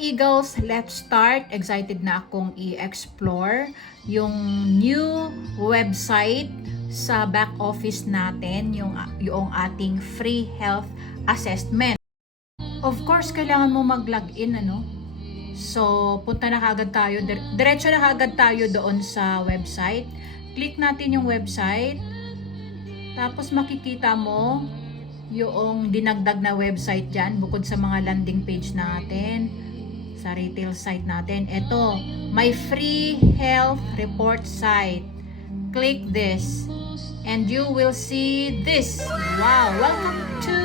Eagles, let's start. Excited na akong i-explore yung new website sa back office natin, yung ating free health assessment. Of course, kailangan mo mag-login, ano? So, punta na kagad tayo, diretso na kagad tayo doon sa website. Click natin yung website. Tapos makikita mo yung dinagdag na website dyan, bukod sa mga landing page natin, sa retail site natin. Ito, my free health report site. Click this and you will see this. Wow! Welcome to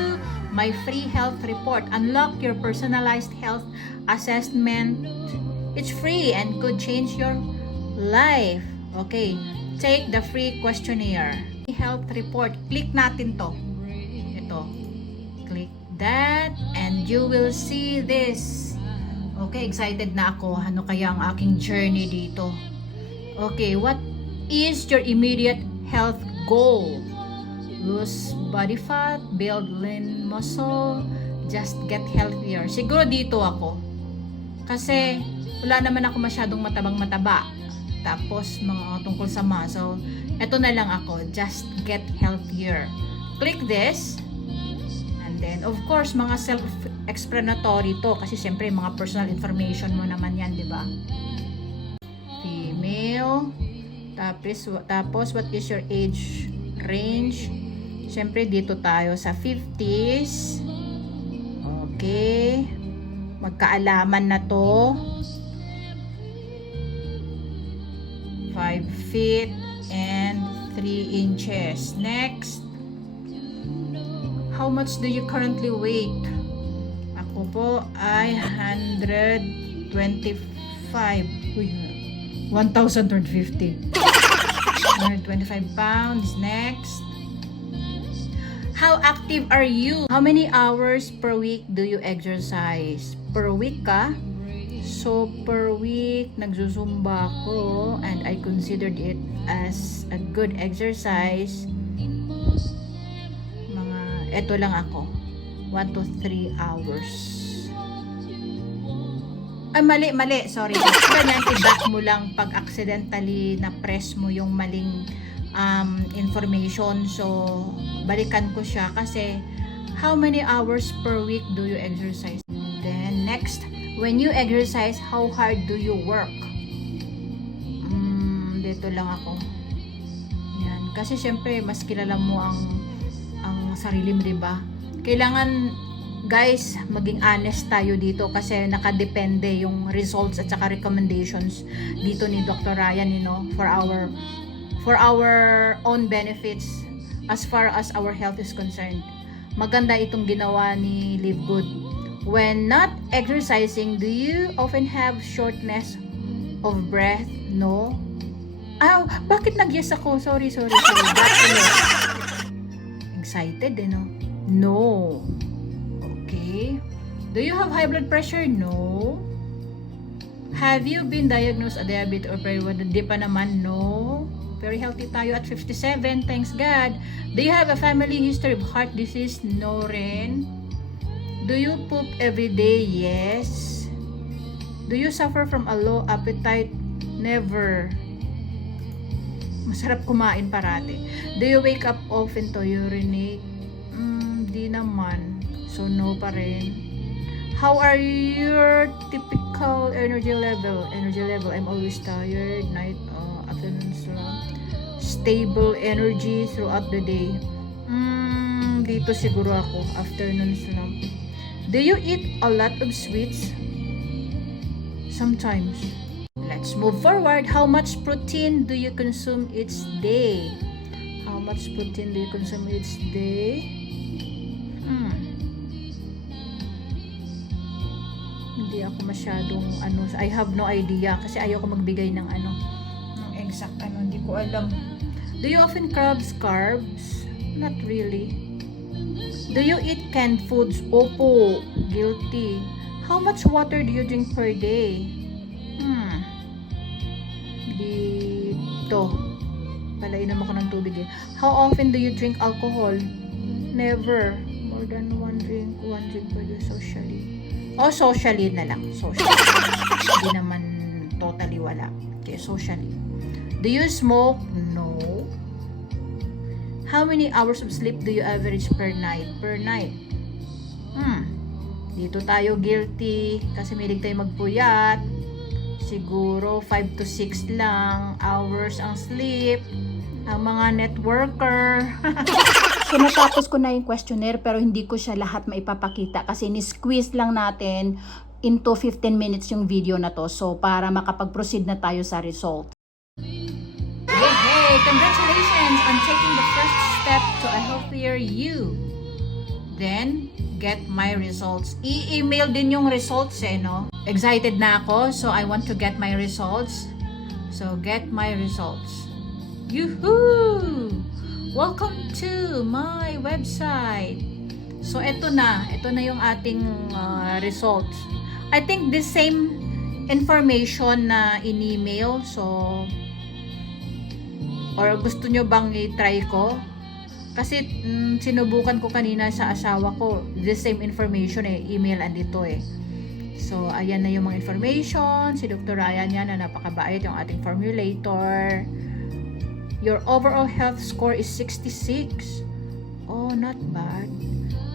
my free health report. Unlock your personalized health assessment. It's free and could change your life. Okay, take the free questionnaire. Health report. Click natin to. Click that and you will see this. Okay, excited na ako. Ano kaya ang aking journey dito? Okay, what is your immediate health goal? Lose body fat, build lean muscle, just get healthier. Siguro dito ako. Kasi wala naman ako masyadong mataba. Tapos mga tungkol sa muscle. Ito na lang ako, just get healthier. Click this. Then, of course, mga self-explanatory to kasi siyempre mga personal information mo naman yan, di ba? Female. Tapos, what is your age range? Siyempre, dito tayo sa 50s. Okay. Magkaalaman na to. 5 feet and 3 inches. Next. How much do you currently weight? Ako po ay 125. Uy, 1,250. 125 pounds. Next. How active are you? How many hours per week do you exercise? Per week ka? So, per week, nagsusumba ako and I considered it as a good exercise. Ito lang ako. 1 to 3 hours. Ay, mali. Sorry. Ganyan, i-back mo lang pag accidentally na-press mo yung maling information. So, balikan ko siya kasi how many hours per week do you exercise? Then, next, when you exercise, how hard do you work? Dito lang ako. Yan. Kasi syempre, mas kilala mo ang sarili mo, diba? Kailangan, guys, maging honest tayo dito kasi nakadepende yung results at saka recommendations dito ni Dr. Ryan, for our own benefits as far as our health is concerned. Maganda itong ginawa ni Livegood. When not exercising, do you often have shortness of breath? No? Bakit nag-yes ako? Sorry. Excited, no? No. Okay. Do you have high blood pressure? No. Have you been diagnosed a diabetes or pre-diabetes? Di pa naman, no. Very healthy tayo at 57, thanks God. Do you have a family history of heart disease? No rin. Do you poop every day? Yes. Do you suffer from a low appetite? Never. Masarap kumain parati. Do you wake up often to urinate? Di naman. So, no pa rin. How are your typical energy level? I'm always tired. Night, afternoon, stable energy throughout the day. Dito siguro ako. Afternoons lang. Do you eat a lot of sweets? Sometimes. Let's move forward. How much protein do you consume each day? How much protein do you consume each day? Hindi ako masyadong I have no idea kasi ayoko magbigay ng ng exact hindi ko alam. Do you often crave carbs? Not really. Do you eat canned foods? Opo, guilty. How much water do you drink per day? Dito. Palainom ako ng tubig eh. How often do you drink alcohol? Never. More than one drink per day socially. O socially na lang. Socially. Hindi naman totally wala. Okay, socially. Do you smoke? No. How many hours of sleep do you average per night? Per night. Dito tayo guilty kasi mahilig tayo magpuyat. Siguro 5 to 6 lang hours ang sleep. Ang mga networker. So natapos ko na yung questionnaire pero hindi ko siya lahat maipapakita kasi ni-squeeze lang natin into 15 minutes yung video na to. So para makapag-proceed na tayo sa result. Hey, congratulations on taking the first step to a healthier you. Then, get my results. I-email din yung results no? Excited na ako, so I want to get my results. So, get my results. Yoo-hoo! Welcome to my website. So, ito na yung ating results. I think the same information na in-email, so or gusto nyo bang i-try ko? Kasi sinubukan ko kanina sa asawa ko, the same information email andito So, ayan na yung mga information. Si Dr. Ryan yan na napakabait, yung ating formulator. Your overall health score is 66. Oh, not bad.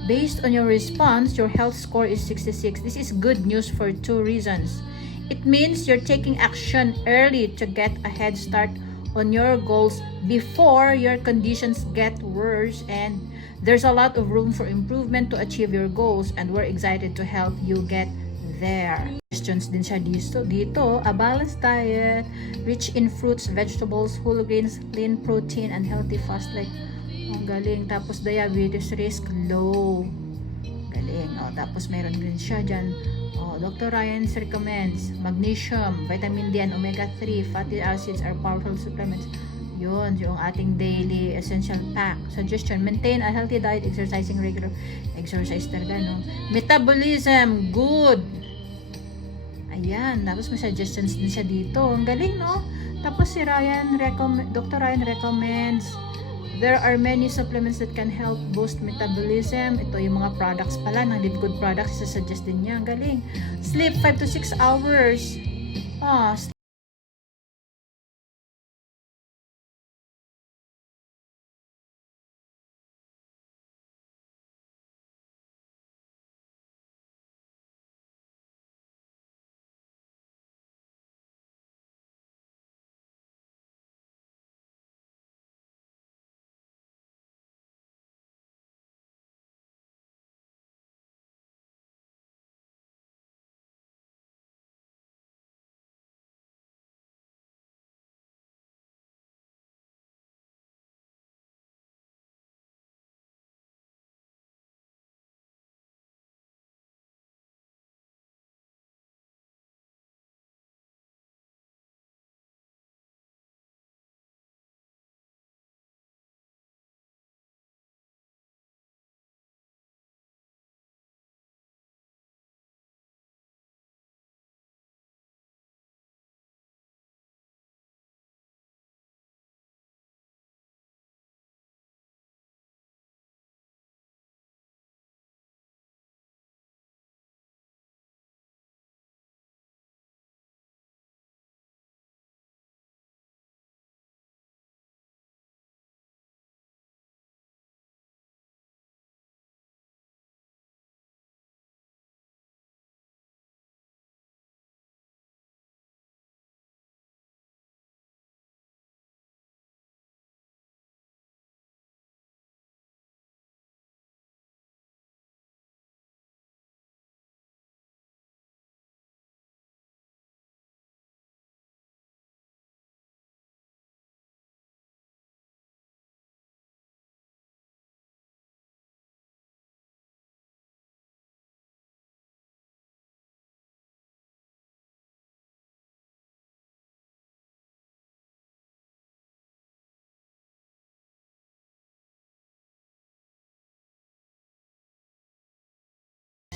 Based on your response, your health score is 66. This is good news for 2 reasons. It means you're taking action early to get a head start on your goals before your conditions get worse, and there's a lot of room for improvement to achieve your goals, and we're excited to help you get there. Questions din siya dito, a balanced diet rich in fruits, vegetables, whole grains, lean protein, and healthy fast like galing. Tapos diabetes risk low, galing. Tapos meron din siya dyan, Dr. Ryan recommends magnesium, vitamin D, and omega-3 fatty acids are powerful supplements. Yun, yung ating daily essential pack. Suggestion, maintain a healthy diet, exercising regular. Exercise talaga, no? Metabolism, good. Ayan, tapos may suggestions din siya dito. Ang galing, no? Tapos si Dr. Ryan recommends there are many supplements that can help boost metabolism. Ito yung mga products pala ng Livegood products. Isa-suggest din niya. Ang galing. Sleep 5 to 6 hours.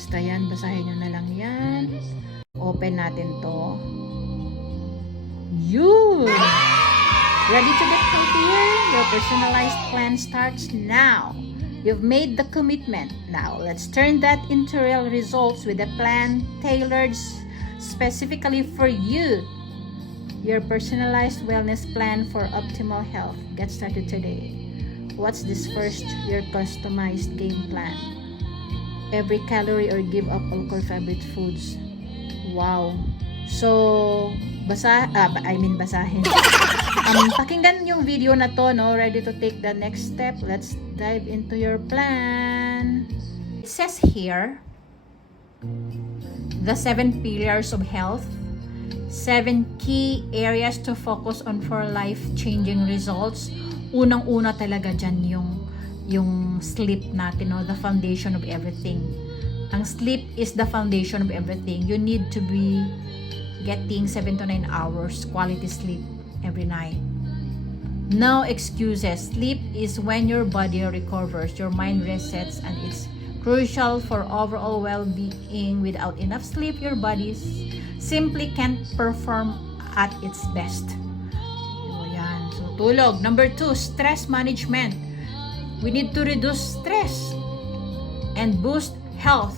Basta yan, basahin nyo na lang yan. Open natin to. Yun! Ready to get healthier? Your personalized plan starts now. You've made the commitment. Now, let's turn that into real results with a plan tailored specifically for you. Your personalized wellness plan for optimal health. Get started today. What's this first? Your customized game plan. Every calorie or give up all core favorite foods. Wow. So, basahin. Pakinggan yung video na to, no? Ready to take the next step? Let's dive into your plan. It says here, the 7 pillars of health, 7 key areas to focus on for life-changing results. Unang-una talaga dyan yung sleep natin, no? The foundation of everything. Ang sleep is the foundation of everything. You need to be getting 7 to 9 hours quality sleep every night. No excuses. Sleep is when your body recovers, your mind resets, and it's crucial for overall well-being. Without enough sleep, your body simply can't perform at its best. So, yan. So, tulog. Number 2, stress management. We need to reduce stress and boost health.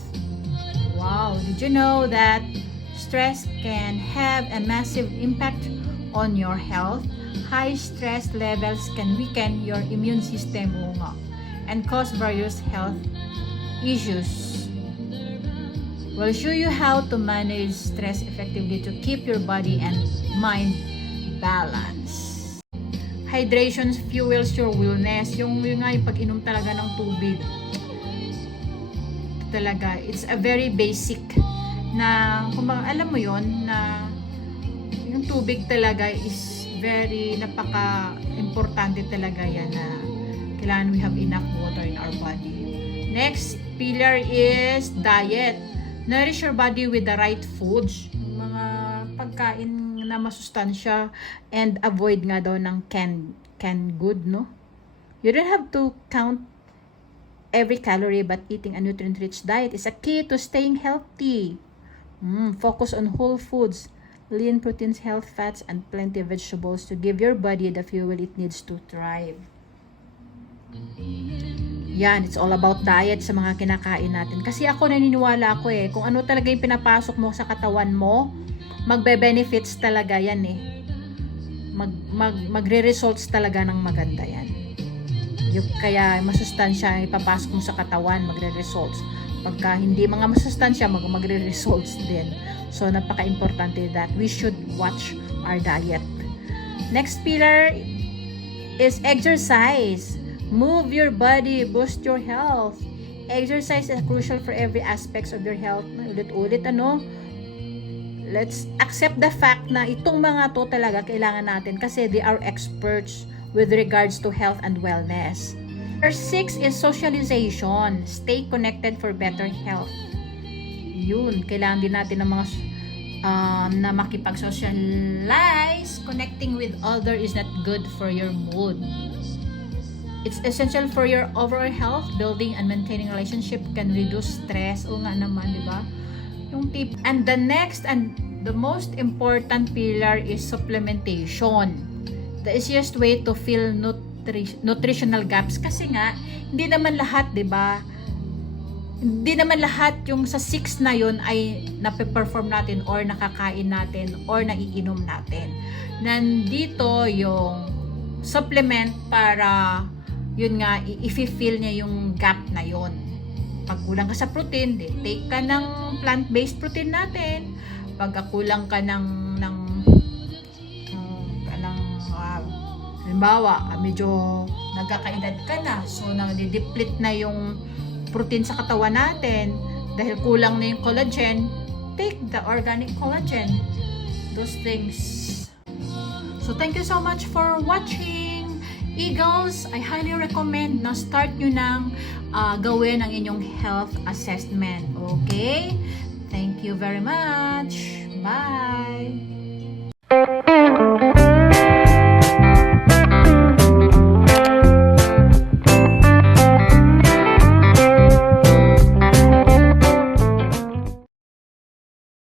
Wow, did you know that stress can have a massive impact on your health? High stress levels can weaken your immune system and cause various health issues. We'll show you how to manage stress effectively to keep your body and mind balanced. Hydration fuels your wellness. Yung pag-inom talaga ng tubig. Talaga, it's a very basic na, kung alam mo yon na yung tubig talaga is very napaka-importante talaga yan na kailangan we have enough water in our body. Next pillar is diet. Nourish your body with the right foods. Mga pagkain na masustansya and avoid nga daw ng canned good, no? You don't have to count every calorie, but eating a nutrient-rich diet is a key to staying healthy. Focus on whole foods, lean proteins, health fats, and plenty of vegetables to give your body the fuel it needs to thrive. Yan, it's all about diet sa mga kinakain natin. Kasi ako naniniwala ako kung ano talaga yung pinapasok mo sa katawan mo, magbe-benefits talaga yan magre-results talaga ng maganda yan. Kaya masustansya ipapasok mo sa katawan, magre-results. Pagka hindi mga masustansya, magre-results din. So, napaka-importante that we should watch our diet. Next pillar is exercise. Move your body, boost your health. Exercise is crucial for every aspect of your health. Ulit-ulit, let's accept the fact na itong mga to talaga kailangan natin kasi they are experts with regards to health and wellness. Number 6 is socialization. Stay connected for better health. Yun, kailangan din natin ng mga na makipag-socialize. Connecting with others is not good for your mood. It's essential for your overall health. Building and maintaining relationship can reduce stress. O nga naman, di ba? Yung tip. And the next and the most important pillar is supplementation. The easiest way to fill nutritional gaps kasi nga hindi naman lahat, 'di ba? Hindi naman lahat yung sa 6 na yun ay nape-perform natin or nakakain natin or naiinom natin. Nandito yung supplement para yun nga i-fill niya yung gap na yun. Pag kulang ka sa protein, take ka ng plant-based protein natin. Pag kulang ka ng halimbawa, medyo nagkakaedad ka na, so nade-deplete na yung protein sa katawan natin dahil kulang na yung collagen, take the organic collagen. Those things. So, thank you so much for watching. Eagles, I highly recommend na start nyo nang gawin ang inyong health assessment. Okay? Thank you very much.